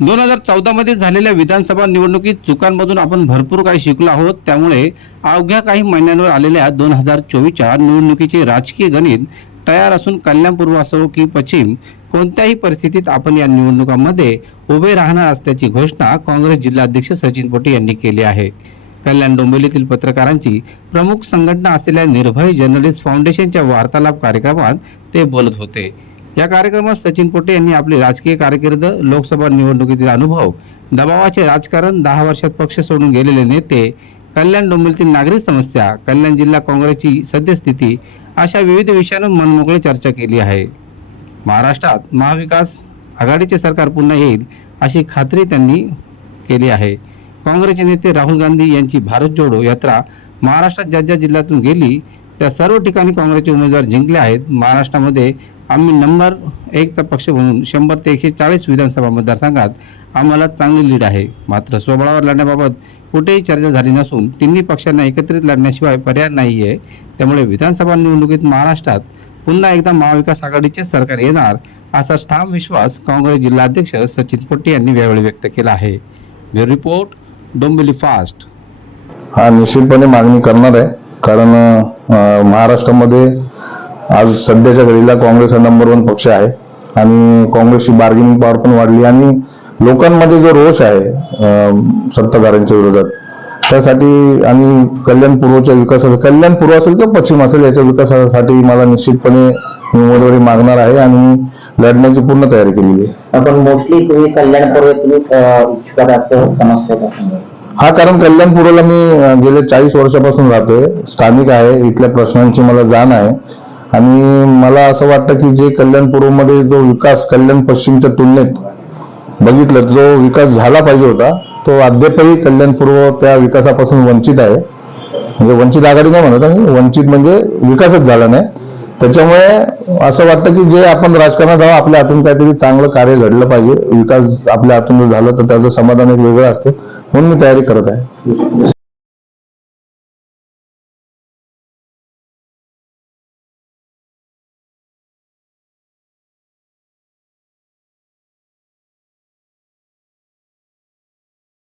दोन हजार चौदामध्ये झालेल्या विधानसभा निवडणुकीत चुकांमधून आपण भरपूर काही शिकलो आहोत. त्यामुळे अवघ्या काही महिन्यांवर आलेल्या दोन हजार चोवीसच्या निवडणुकीचे राजकीय गणित तयार असून कल्याण पूर्व असो की पश्चिम कोणत्याही परिस्थितीत आपण या निवडणुकांमध्ये उभे राहणार असल्याची घोषणा काँग्रेस जिल्हाध्यक्ष सचिन पोटे यांनी केली आहे. कल्याण डोंबिवलीतील पत्रकारांची प्रमुख संघटना असलेल्या निर्भय जर्नलिस्ट फाउंडेशनच्या वार्तालाप कार्यक्रमात ते बोलत होते. या कार्यक्रमात सचिन पोटे यांनी आपली राजकीय कारकीर्द लोकसभा निवडणुकीतील अनुभव दबावाचे राजकारण दहा वर्षात पक्ष सोडून गेलेले नेते कल्याण डोंबिवलीतील नागरिक समस्या कल्याण जिल्हा काँग्रेसची सद्यस्थिती अशा विविध विषयांवर मनमोकळी चर्चा केली आहे. महाराष्ट्रात महाविकास आघाडीचे सरकार पुन्हा येईल अशी खात्री त्यांनी केली आहे. काँग्रेसचे नेते राहुल गांधी यांची भारत जोडो यात्रा महाराष्ट्रात ज्या ज्या जिल्ह्यातून गेली त्या सर्व ठिकाणी काँग्रेसचे उमेदवार जिंकले आहेत. महाराष्ट्रामध्ये आम्ही नंबर एकचा पक्ष म्हणून शंभर ते एकशे चाळीस विधानसभा मतदारसंघात आम्हाला चांगली लीड आहे. मात्र स्वबळावर लढण्याबाबत कुठेही चर्चा झाली नसून तिन्ही पक्षांना एकत्रित लढण्याशिवाय पर्याय नाही आहे त्यामुळे विधानसभा निवडणुकीत महाराष्ट्रात पुन्हा एकदा महाविकास आघाडीचे सरकार येणार असा ठाम विश्वास काँग्रेस जिल्हाध्यक्ष सचिन पोट्टे यांनी यावेळी व्यक्त केला आहे. Bureau report Dombivli fast. हा निश्चितपणे मागणी करणार आहे. कारण महाराष्ट्रामध्ये आज सध्याच्या घडीला काँग्रेस हा नंबर वन पक्ष आहे. आणि काँग्रेसची बार्गेनिंग पॉवर पण वाढली आणि लोकांमध्ये जो रोष आहे सत्ताधाऱ्यांच्या विरोधात त्यासाठी आणि कल्याण पूर्वच्या विकासासाठी कल्याण पूर्व असेल किंवा पश्चिम असेल याच्या विकासासाठी मला निश्चितपणे उमेदवारी मागणार आहे आणि लढण्याची पूर्ण तयारी केलेली आहे. आपण मोस्टली तुम्ही कल्याणपूर्व असं समजतं? हा कारण कल्याणपूरला मी अं, गेले चाळीस वर्षापासून राहतोय. स्थानिक आहे इथल्या प्रश्नांची मला जाण आहे. आणि मला असं वाटतं की जे कल्याण पूर्वमध्ये जो विकास कल्याण पश्चिमच्या तुलनेत बघितलं जो विकास झाला पाहिजे होता तो अद्यापही कल्याणपूर्व त्या विकासापासून वंचित आहे. म्हणजे वंचित आघाडी नाही म्हणत आहे वंचित म्हणजे विकासच झाला नाही. त्याच्यामुळे असं वाटतं की जे आपण राजकारणात आहोत आपल्या हातून काहीतरी चांगलं कार्य घडलं पाहिजे. विकास आपल्या हातून जर झालं तर त्याचं समाधान एक वेगळं असतं म्हणून मी तयारी करत आहे.